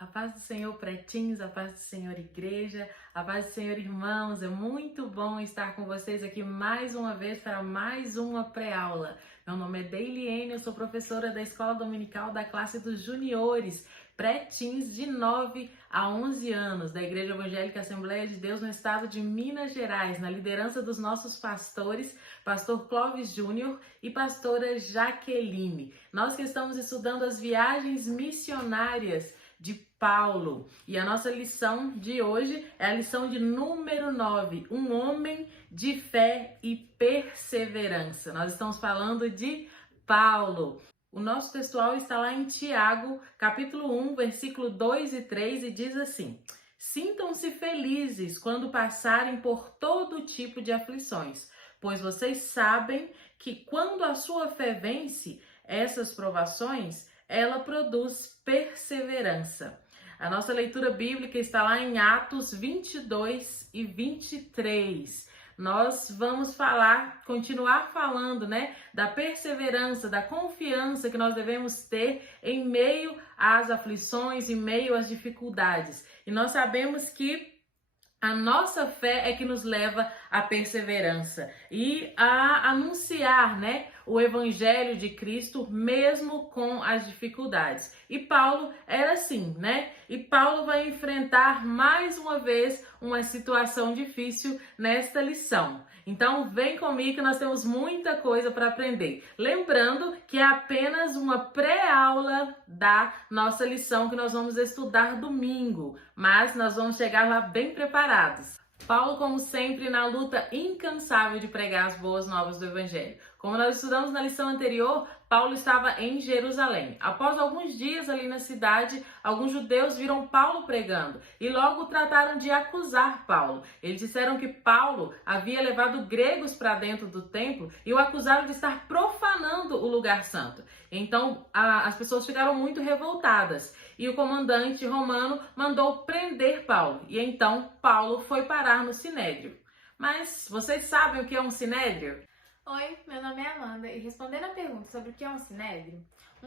A paz do Senhor, pretinhos, a paz do Senhor, igreja, a paz do Senhor, irmãos. É muito bom estar com vocês aqui mais uma vez para mais uma pré-aula. Meu nome é Deiliene, eu sou professora da Escola Dominical da classe dos juniores, pretinhos de 9 a 11 anos, da Igreja Evangélica Assembleia de Deus no estado de Minas Gerais, na liderança dos nossos pastores, pastor Clóvis Júnior e pastora Jaqueline. Nós que estamos estudando as viagens missionárias de Paulo. E a nossa lição de hoje é a lição de número 9, um homem de fé e perseverança. Nós estamos falando de Paulo. O nosso textual está lá em Tiago, capítulo 1, versículo 2 e 3, e diz assim: Sintam-se felizes quando passarem por todo tipo de aflições, pois vocês sabem que quando a sua fé vence essas provações, ela produz perseverança. A nossa leitura bíblica está lá em Atos 22 e 23. Nós vamos continuar falando, da perseverança, da confiança que nós devemos ter em meio às aflições, em meio às dificuldades. E nós sabemos que a nossa fé é que nos leva à perseverança e a anunciar, o Evangelho de Cristo mesmo com as dificuldades. E Paulo era assim, E Paulo vai enfrentar mais uma vez uma situação difícil nesta lição. Então vem comigo que nós temos muita coisa para aprender. Lembrando que é apenas uma pré-aula da nossa lição que nós vamos estudar domingo, mas nós vamos chegar lá bem preparados. Paulo, como sempre, na luta incansável de pregar as boas novas do Evangelho. Como nós estudamos na lição anterior, Paulo estava em Jerusalém. Após alguns dias ali na cidade, alguns judeus viram Paulo pregando e logo trataram de acusar Paulo. Eles disseram que Paulo havia levado gregos para dentro do templo e o acusaram de estar profanando o lugar santo. Então, as pessoas ficaram muito revoltadas e o comandante romano mandou prender Paulo. E então, Paulo foi parar no Sinédrio. Mas vocês sabem o que é um Sinédrio? Oi, meu nome é Amanda e respondendo a pergunta sobre o que é um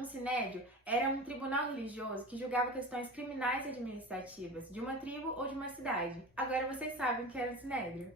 sinédrio era um tribunal religioso que julgava questões criminais e administrativas de uma tribo ou de uma cidade. Agora vocês sabem o que é um sinédrio.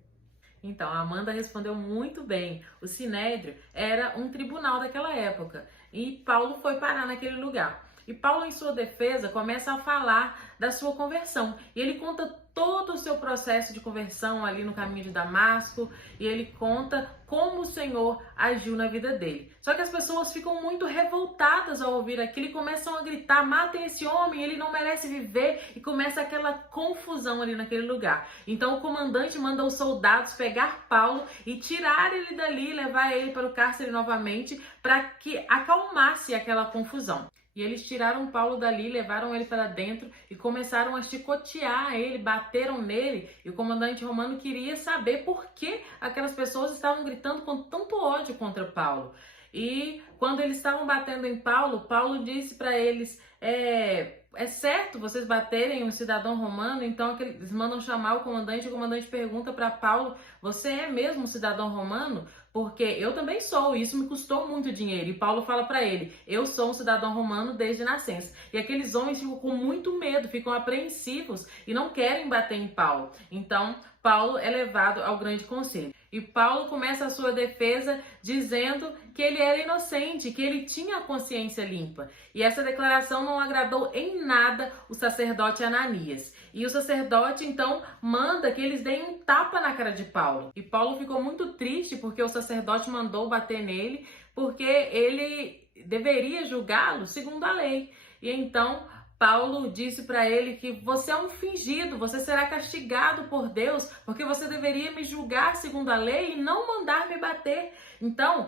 Então, a Amanda respondeu muito bem. O Sinédrio era um tribunal daquela época e Paulo foi parar naquele lugar. E Paulo, em sua defesa, começa a falar da sua conversão. E ele conta todo o seu processo de conversão ali no caminho de Damasco. E ele conta como o Senhor agiu na vida dele. Só que as pessoas ficam muito revoltadas ao ouvir aquilo e começam a gritar: matem esse homem, ele não merece viver. E começa aquela confusão ali naquele lugar. Então o comandante manda os soldados pegar Paulo e tirar ele dali, levar ele para o cárcere novamente, para que acalmasse aquela confusão. E eles tiraram Paulo dali, levaram ele para dentro e começaram a chicotear ele, bateram nele. E o comandante romano queria saber por que aquelas pessoas estavam gritando com tanto ódio contra Paulo. E quando eles estavam batendo em Paulo, Paulo disse para eles: é certo vocês baterem um cidadão romano? Então eles mandam chamar o comandante pergunta para Paulo: você é mesmo um cidadão romano? Porque eu também sou, e isso me custou muito dinheiro. E Paulo fala para ele: eu sou um cidadão romano desde nascença. E aqueles homens ficam com muito medo, ficam apreensivos e não querem bater em Paulo. Então Paulo é levado ao grande conselho. E Paulo começa a sua defesa dizendo que ele era inocente, que ele tinha a consciência limpa. E essa declaração não agradou em nada o sacerdote Ananias. E o sacerdote então manda que eles deem um tapa na cara de Paulo. E Paulo ficou muito triste porque o sacerdote mandou bater nele, porque ele deveria julgá-lo segundo a lei. E então Paulo disse para ele que você é um fingido, você será castigado por Deus, porque você deveria me julgar segundo a lei e não mandar me bater. Então,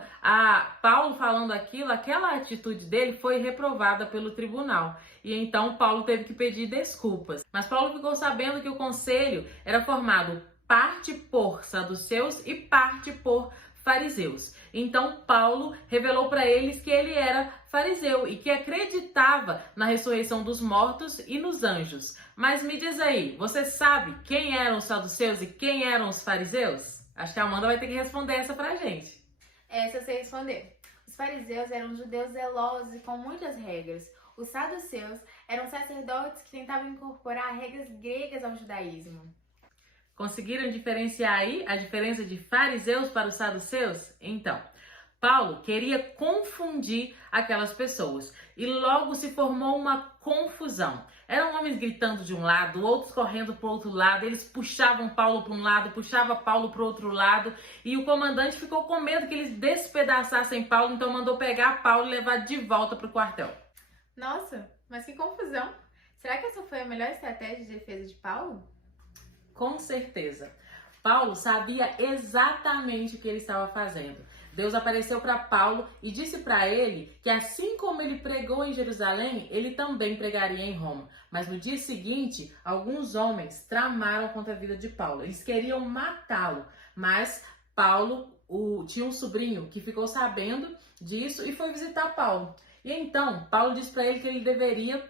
Paulo falando aquilo, aquela atitude dele foi reprovada pelo tribunal. E então Paulo teve que pedir desculpas. Mas Paulo ficou sabendo que o conselho era formado parte por saduceus e parte por fariseus. Então Paulo revelou para eles que ele era fariseu e que acreditava na ressurreição dos mortos e nos anjos. Mas me diz aí, você sabe quem eram os saduceus e quem eram os fariseus? Acho que a Amanda vai ter que responder essa pra gente. Essa eu sei responder. Os fariseus eram judeus zelosos e com muitas regras. Os saduceus eram sacerdotes que tentavam incorporar regras gregas ao judaísmo. Conseguiram diferenciar aí a diferença de fariseus para os saduceus? Então, Paulo queria confundir aquelas pessoas e logo se formou uma confusão. Eram homens gritando de um lado, outros correndo para o outro lado, eles puxavam Paulo para um lado, puxava Paulo para o outro lado e o comandante ficou com medo que eles despedaçassem Paulo, então mandou pegar Paulo e levar de volta para o quartel. Nossa, mas que confusão! Será que essa foi a melhor estratégia de defesa de Paulo? Com certeza. Paulo sabia exatamente o que ele estava fazendo. Deus apareceu para Paulo e disse para ele que assim como ele pregou em Jerusalém, ele também pregaria em Roma. Mas no dia seguinte, alguns homens tramaram contra a vida de Paulo. Eles queriam matá-lo, mas Paulo tinha um sobrinho que ficou sabendo disso e foi visitar Paulo. E então, Paulo disse para ele que ele deveria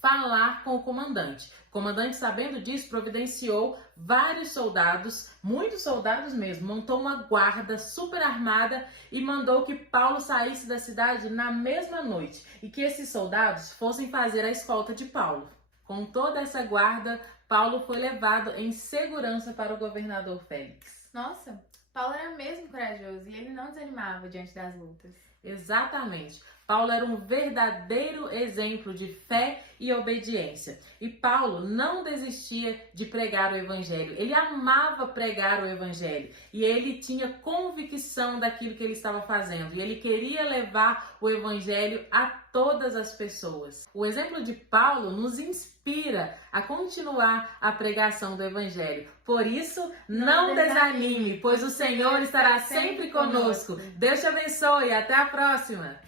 falar com o comandante. O comandante, sabendo disso, providenciou vários soldados, muitos soldados mesmo, montou uma guarda super armada e mandou que Paulo saísse da cidade na mesma noite e que esses soldados fossem fazer a escolta de Paulo. Com toda essa guarda, Paulo foi levado em segurança para o governador Félix. Nossa, Paulo era mesmo corajoso e ele não desanimava diante das lutas. Exatamente. Paulo era um verdadeiro exemplo de fé e obediência. E Paulo não desistia de pregar o evangelho. Ele amava pregar o evangelho. E ele tinha convicção daquilo que ele estava fazendo. E ele queria levar o evangelho a todas as pessoas. O exemplo de Paulo nos inspira a continuar a pregação do evangelho. Por isso, não desanime, pois o Senhor estará sempre conosco. Deus te abençoe e até a próxima!